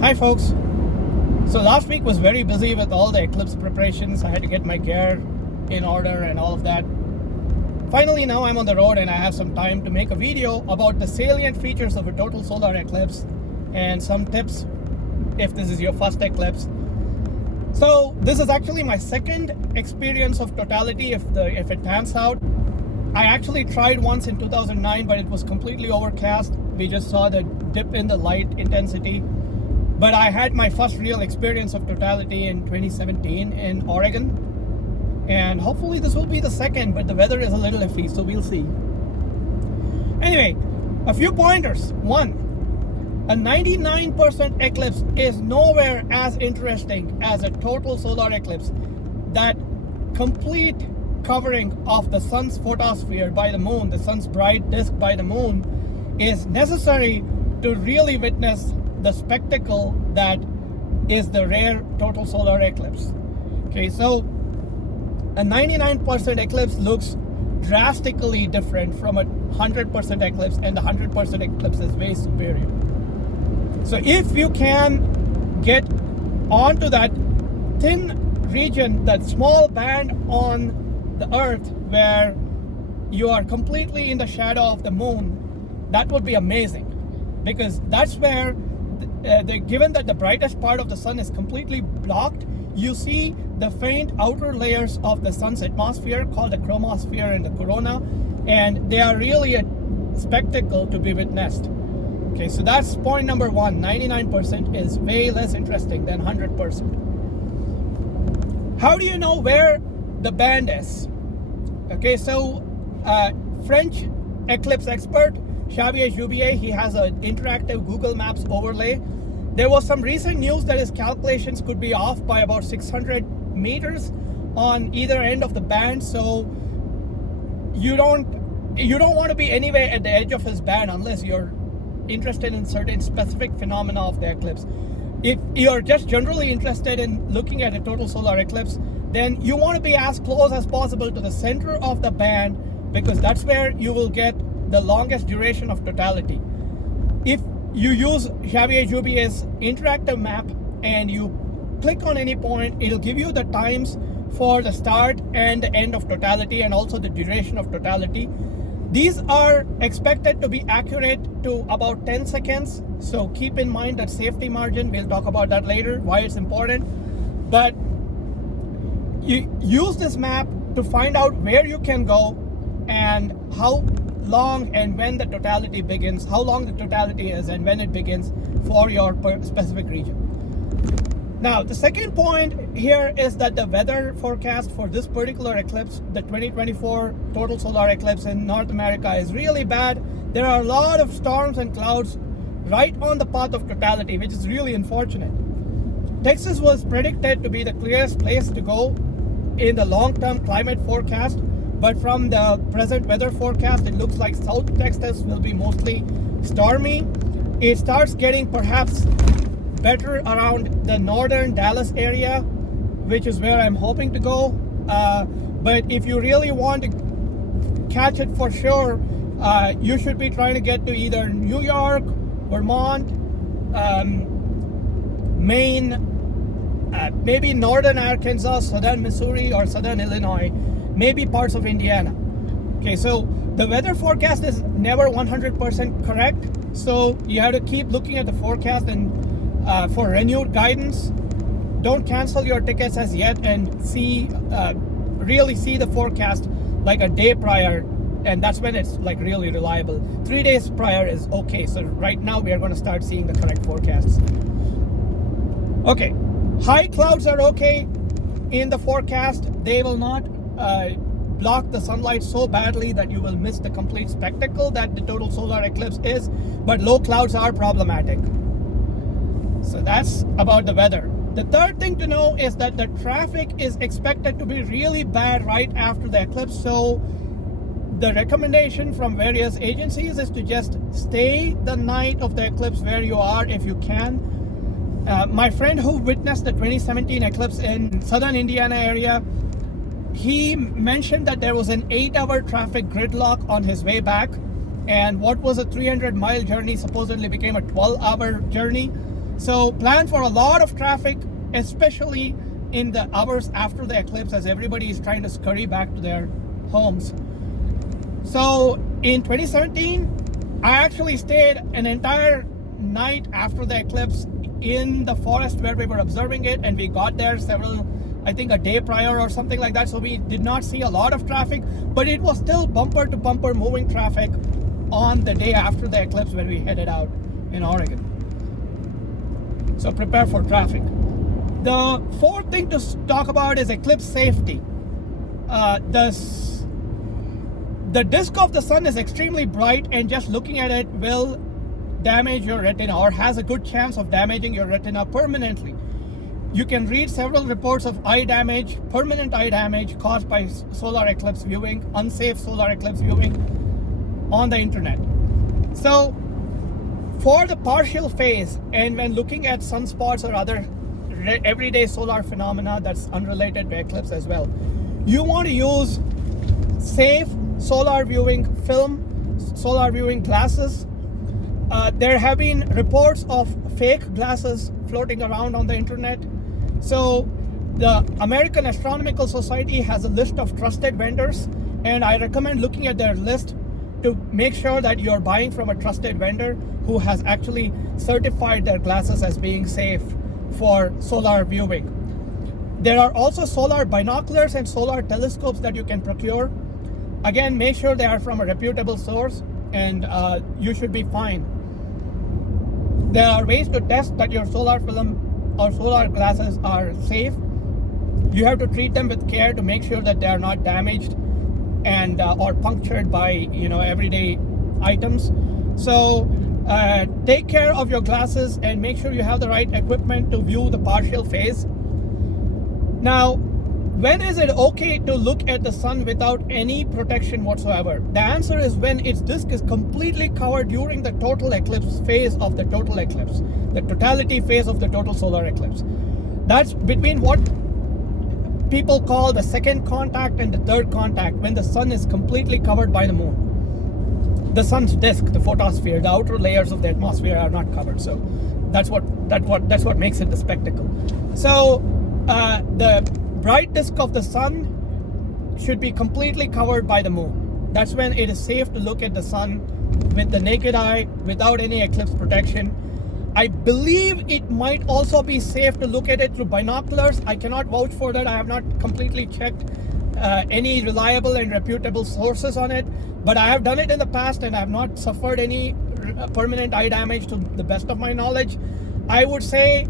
Hi folks. So last week was very busy with all the eclipse preparations. I had to get my gear in order and all of that. Finally now I'm on the road and I have some time to make a video about the salient features of a total solar eclipse and some tips if this is your first eclipse. So this is actually my second experience of totality if it pans out. I actually tried once in 2009, but it was completely overcast. We just saw the dip in the light intensity. But I had my first real experience of totality in 2017 in Oregon. And hopefully this will be the second, but the weather is a little iffy, so we'll see. Anyway, a few pointers. One, a 99% eclipse is nowhere as interesting as a total solar eclipse. That complete covering of the sun's photosphere by the moon, the sun's bright disk by the moon, is necessary to really witness the spectacle that is the rare total solar eclipse. Okay, so a 99% eclipse looks drastically different from a 100% eclipse, and the 100% eclipse is way superior. So if you can get onto that thin region, that small band on the earth where you are completely in the shadow of the moon, that would be amazing, because that's where given that the brightest part of the sun is completely blocked, you see the faint outer layers of the sun's atmosphere called the chromosphere and the corona, and they are really a spectacle to be witnessed. Okay, so that's point number one. 99% is way less interesting than 100%. How do you know where the band is? Okay, so French eclipse expert Xavier Jubier, he has an interactive Google Maps overlay. There was some recent news that his calculations could be off by about 600 meters on either end of the band, so you don't want to be anywhere at the edge of his band unless you're interested in certain specific phenomena of the eclipse. If you're just generally interested in looking at a total solar eclipse, then you want to be as close as possible to the center of the band, because that's where you will get the longest duration of totality. If you use Xavier Jubier's interactive map and you click on any point, it'll give you the times for the start and the end of totality and also the duration of totality. These are expected to be accurate to about 10 seconds. So keep in mind that safety margin. We'll talk about that later, why it's important. But you use this map to find out where you can go and how long and when the totality begins, how long the totality is and when it begins for your specific region. Now, the second point here is that the weather forecast for this particular eclipse, the 2024 total solar eclipse in North America, is really bad. There are a lot of storms and clouds right on the path of totality, which is really unfortunate. Texas was predicted to be the clearest place to go in the long-term climate forecast, but from the present weather forecast, it looks like South Texas will be mostly stormy. It starts getting perhaps better around the northern Dallas area, which is where I'm hoping to go. But if you really want to catch it for sure, you should be trying to get to either New York, Vermont, Maine, maybe northern Arkansas, southern Missouri, or southern Illinois, maybe parts of Indiana. Okay, so the weather forecast is never 100% correct, so you have to keep looking at the forecast and for renewed guidance. Don't cancel your tickets as yet, and really see the forecast like a day prior, and that's when it's like really reliable. 3 days prior is okay. So right now we are going to start seeing the correct forecasts. Okay, high clouds are okay in the forecast. They will not block the sunlight so badly that you will miss the complete spectacle that the total solar eclipse is, but low clouds are problematic. So that's about the weather. The third thing to know is that the traffic is expected to be really bad right after the eclipse, so the recommendation from various agencies is to just stay the night of the eclipse where you are if you can. My friend who witnessed the 2017 eclipse in southern Indiana area, he mentioned that there was an 8-hour traffic gridlock on his way back, and what was a 300-mile journey supposedly became a 12-hour journey. So plan for a lot of traffic, especially in the hours after the eclipse, as everybody is trying to scurry back to their homes. So in 2017, I actually stayed an entire night after the eclipse in the forest where we were observing it, and we got there I think a day prior or something like that, so we did not see a lot of traffic, but it was still bumper to bumper moving traffic on the day after the eclipse when we headed out in Oregon. So prepare for traffic. The fourth thing to talk about is eclipse safety. The disk of the sun is extremely bright, and just looking at it will damage your retina, or has a good chance of damaging your retina permanently. You can read several reports of eye damage, permanent eye damage caused by solar eclipse viewing, unsafe solar eclipse viewing on the internet. So for the partial phase, and when looking at sunspots or other everyday solar phenomena that's unrelated to eclipse as well, you want to use safe solar viewing film, solar viewing glasses. There have been reports of fake glasses floating around on the internet. So the American Astronomical Society has a list of trusted vendors, and I recommend looking at their list to make sure that you're buying from a trusted vendor who has actually certified their glasses as being safe for solar viewing. There are also solar binoculars and solar telescopes that you can procure. Again, make sure they are from a reputable source, and you should be fine. There are ways to test that your solar film or solar glasses are safe. You have to treat them with care to make sure that they are not damaged and or punctured by everyday items. So take care of your glasses and make sure you have the right equipment to view the partial phase. Now, when is it okay to look at the sun without any protection whatsoever? The answer is when its disk is completely covered during the total eclipse phase of the total eclipse, the totality phase of the total solar eclipse. That's between what people call the second contact and the third contact, when the sun is completely covered by the moon. The sun's disk, the photosphere, the outer layers of the atmosphere are not covered. So that's what makes it the spectacle. So the bright disk of the sun should be completely covered by the moon. That's when it is safe to look at the sun with the naked eye without any eclipse protection. I believe it might also be safe to look at it through binoculars. I cannot vouch for that. I have not completely checked any reliable and reputable sources on it, but I have done it in the past and I have not suffered any permanent eye damage to the best of my knowledge. I would say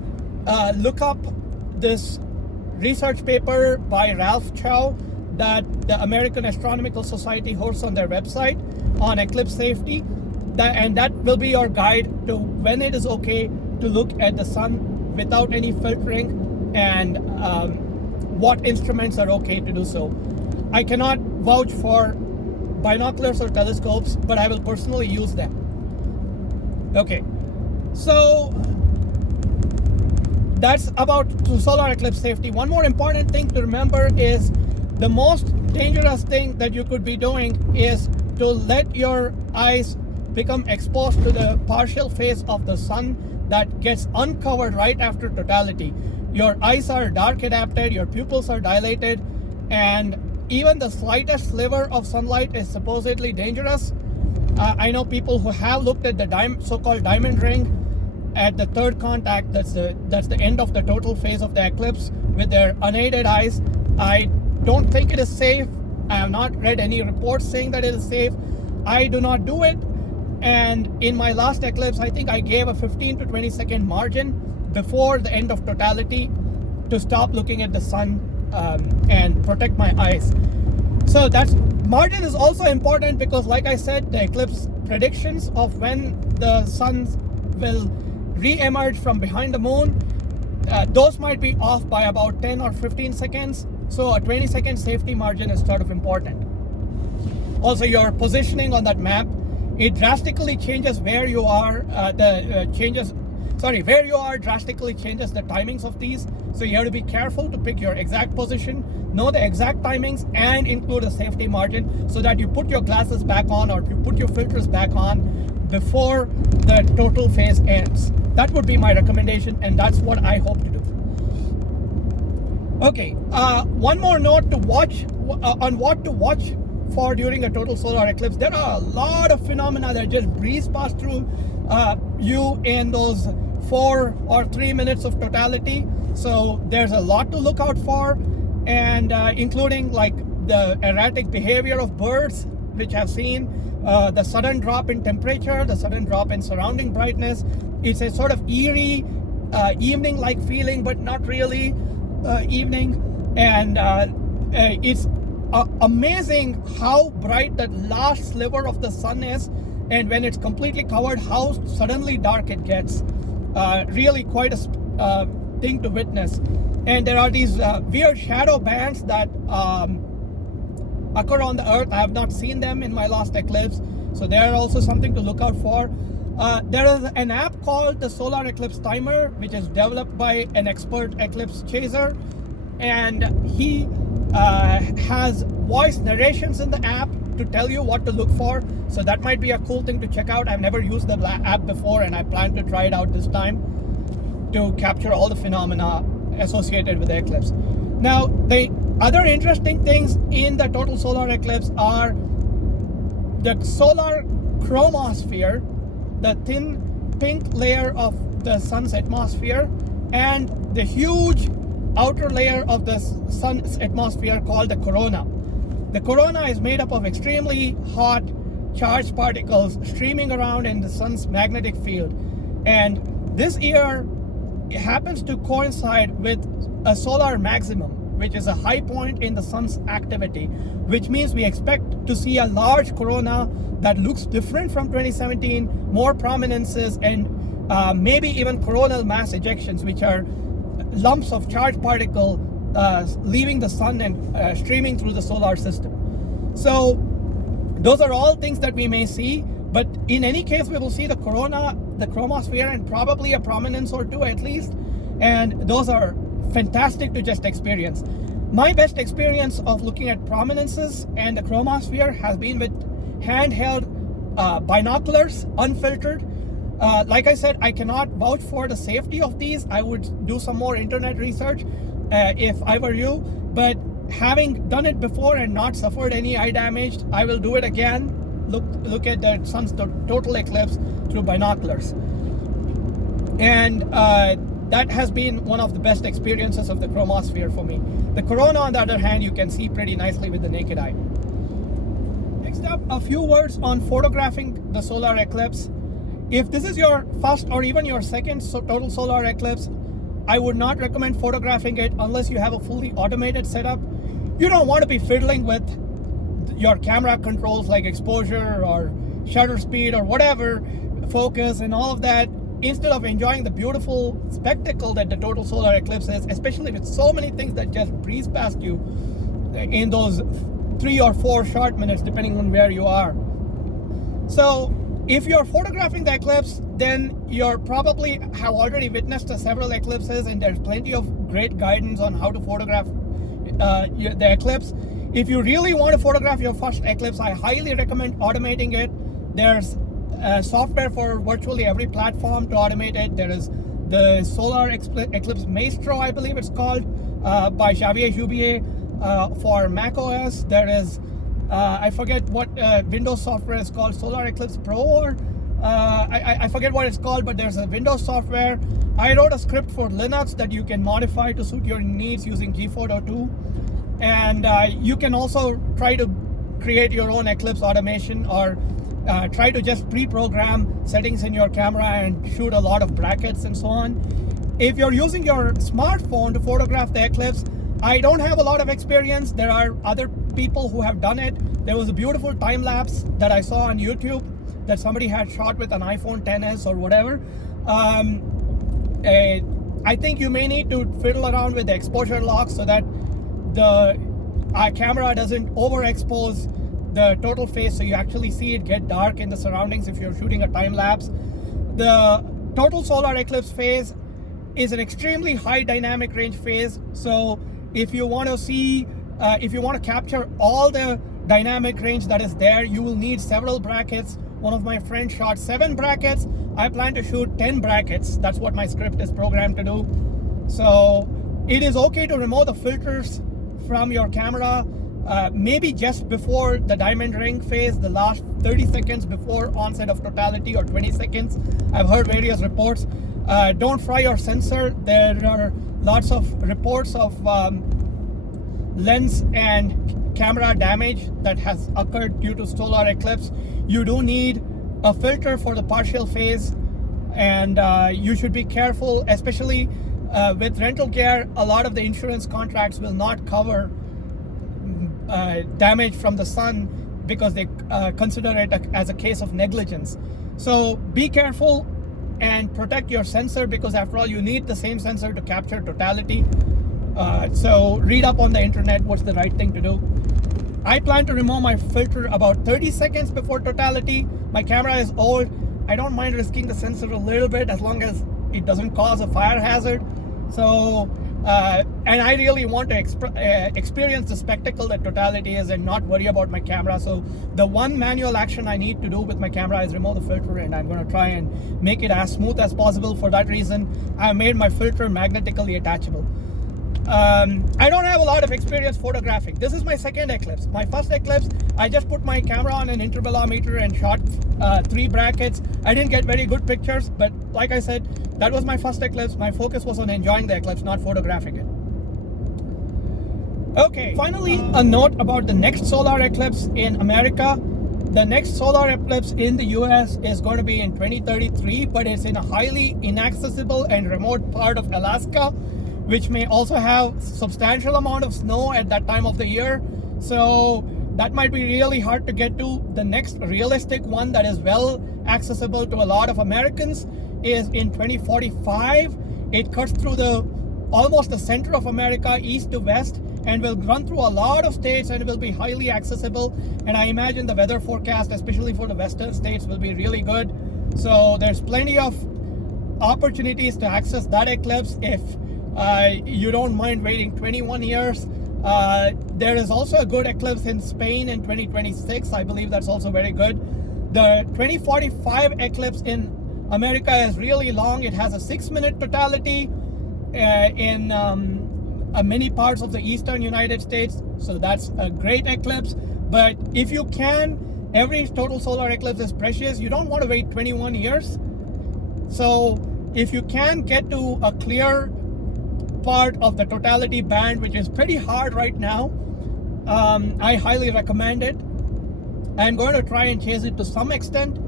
look up this research paper by Ralph Chow that the American Astronomical Society hosts on their website on eclipse safety, and that will be your guide to when it is okay to look at the sun without any filtering, and what instruments are okay to do so. I cannot vouch for binoculars or telescopes, but I will personally use them. Okay, so that's about solar eclipse safety. One more important thing to remember is the most dangerous thing that you could be doing is to let your eyes become exposed to the partial phase of the sun that gets uncovered right after totality. Your eyes are dark adapted, your pupils are dilated, and even the slightest sliver of sunlight is supposedly dangerous. I know people who have looked at the so-called diamond ring at the third contact, that's the end of the total phase of the eclipse, with their unaided eyes. I don't think it is safe. I have not read any reports saying that it is safe. I do not do it. And in my last eclipse, I think I gave a 15 to 20 second margin before the end of totality to stop looking at the sun and protect my eyes. So that margin is also important because, like I said, the eclipse predictions of when the sun will re-emerge from behind the moon, those might be off by about 10 or 15 seconds. So a 20-second safety margin is sort of important. Also, your positioning on that map, it drastically changes where you are. Where you are drastically changes the timings of these. So you have to be careful to pick your exact position, know the exact timings, and include a safety margin so that you put your glasses back on or you put your filters back on before the total phase ends. That would be my recommendation, and that's what I hope to do. Okay, one more note to watch on what to watch for during a total solar eclipse. There are a lot of phenomena that just breeze past through you in those 4 or 3 minutes of totality. So there's a lot to look out for, and including like the erratic behavior of birds, which I've seen, the sudden drop in temperature, the sudden drop in surrounding brightness. It's a sort of eerie evening-like feeling, but not really evening. And it's amazing how bright that last sliver of the sun is, and when it's completely covered, how suddenly dark it gets. Really quite a thing to witness. And there are these weird shadow bands that occur on the earth. I have not seen them in my last eclipse, so they are also something to look out for. There is an app called the Solar Eclipse Timer, which is developed by an expert eclipse chaser, and he has voice narrations in the app to tell you what to look for. So that might be a cool thing to check out. I've never used the app before, and I plan to try it out this time to capture all the phenomena associated with the eclipse. Now, the other interesting things in the total solar eclipse are the solar chromosphere, the thin pink layer of the sun's atmosphere, and the huge outer layer of the sun's atmosphere called the corona. The corona is made up of extremely hot charged particles streaming around in the sun's magnetic field. And this year it happens to coincide with a solar maximum, which is a high point in the sun's activity, which means we expect to see a large corona that looks different from 2017, more prominences, and maybe even coronal mass ejections, which are lumps of charged particle leaving the sun and streaming through the solar system. So those are all things that we may see, but in any case we will see the corona, the chromosphere, and probably a prominence or two at least, and those are fantastic to just experience. My best experience of looking at prominences and the chromosphere has been with handheld binoculars, unfiltered. Like I said, I cannot vouch for the safety of these. I would do some more internet research if I were you, but having done it before and not suffered any eye damage, I will do it again. Look at the sun's total eclipse through binoculars, and that has been one of the best experiences of the chromosphere for me. The corona, on the other hand, you can see pretty nicely with the naked eye. Next up, a few words on photographing the solar eclipse. If this is your first or even your second total solar eclipse, I would not recommend photographing it unless you have a fully automated setup. You don't want to be fiddling with your camera controls like exposure or shutter speed or whatever, focus and all of that, instead of enjoying the beautiful spectacle that the total solar eclipse is, especially with so many things that just breeze past you in those 3 or 4 short minutes, depending on where you are. So if you're photographing the eclipse, then you're probably have already witnessed several eclipses, and there's plenty of great guidance on how to photograph the eclipse. If you really want to photograph your first eclipse, I highly recommend automating it. There's software for virtually every platform to automate it. There is the Solar Eclipse Maestro, I believe it's called, by Xavier Jubier for Mac OS. There is, I forget what Windows software is called, Solar Eclipse Pro, or I forget what it's called, but there's a Windows software. I wrote a script for Linux that you can modify to suit your needs using G4.2. And you can also try to create your own eclipse automation, or try to just pre-program settings in your camera and shoot a lot of brackets and so on. If you're using your smartphone to photograph the eclipse, I don't have a lot of experience. There are other people who have done it. There was a beautiful time lapse that I saw on YouTube that somebody had shot with an iPhone XS or whatever. I think you may need to fiddle around with the exposure lock so that the camera doesn't overexpose the total phase, so you actually see it get dark in the surroundings if you're shooting a time lapse. The total solar eclipse phase is an extremely high dynamic range phase, so if you want to see, if you want to capture all the dynamic range that is there, you will need several brackets One of my friends shot 7 brackets. I plan to shoot 10 brackets. That's what my script is programmed to do. So it is okay to remove the filters from your camera, maybe just before the diamond ring phase, the last 30 seconds before onset of totality, or 20 seconds. I've heard various reports. Don't fry your sensor. There are lots of reports of lens and camera damage that has occurred due to solar eclipse. You do need a filter for the partial phase, and you should be careful, especially with rental gear. A lot of the insurance contracts will not cover damage from the sun because they consider it as a case of negligence. So be careful and protect your sensor, because after all, you need the same sensor to capture totality. So read up on the internet what's the right thing to do. I plan to remove my filter about 30 seconds before totality. My camera is old. I don't mind risking the sensor a little bit as long as it doesn't cause a fire hazard. So, and I really want to experience the spectacle that totality is and not worry about my camera. So the one manual action I need to do with my camera is remove the filter, and I'm going to try and make it as smooth as possible. For that reason, I made my filter magnetically attachable. I don't have a lot of experience photographing. This is my second eclipse. My first eclipse, I just put my camera on an intervalometer and shot 3 brackets. I didn't get very good pictures, but like I said, that was my first eclipse. My focus was on enjoying the eclipse, not photographing it. Okay, finally, a note about the next solar eclipse in America. The next solar eclipse in the US is going to be in 2033, but it's in a highly inaccessible and remote part of Alaska, which may also have substantial amount of snow at that time of the year. So that might be really hard to get to. The next realistic one that is well accessible to a lot of Americans is in 2045. It cuts through almost the center of America, east to west, and will run through a lot of states and will be highly accessible. And I imagine the weather forecast, especially for the western states, will be really good. So there's plenty of opportunities to access that eclipse if you don't mind waiting 21 years. There is also a good eclipse in Spain in 2026. I believe that's also very good. The 2045 eclipse in America is really long. It has a 6-minute totality in many parts of the eastern United States. So that's a great eclipse. But if you can, every total solar eclipse is precious. You don't want to wait 21 years. So if you can get to a clear part of the totality band, which is pretty hard right now, I highly recommend it. I'm going to try and chase it to some extent.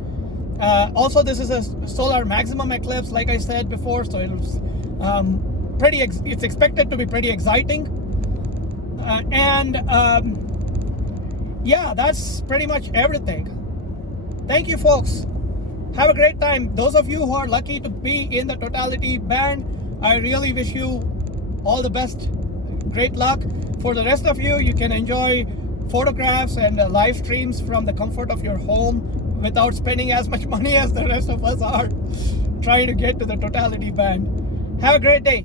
Also, this is a solar maximum eclipse, like I said before, so it's expected to be pretty exciting. Yeah, that's pretty much everything. Thank you, folks. Have a great time. Those of you who are lucky to be in the totality band, I really wish you all the best. Great luck. For the rest of you, you can enjoy photographs and live streams from the comfort of your home without spending as much money as the rest of us are trying to get to the totality band. Have a great day.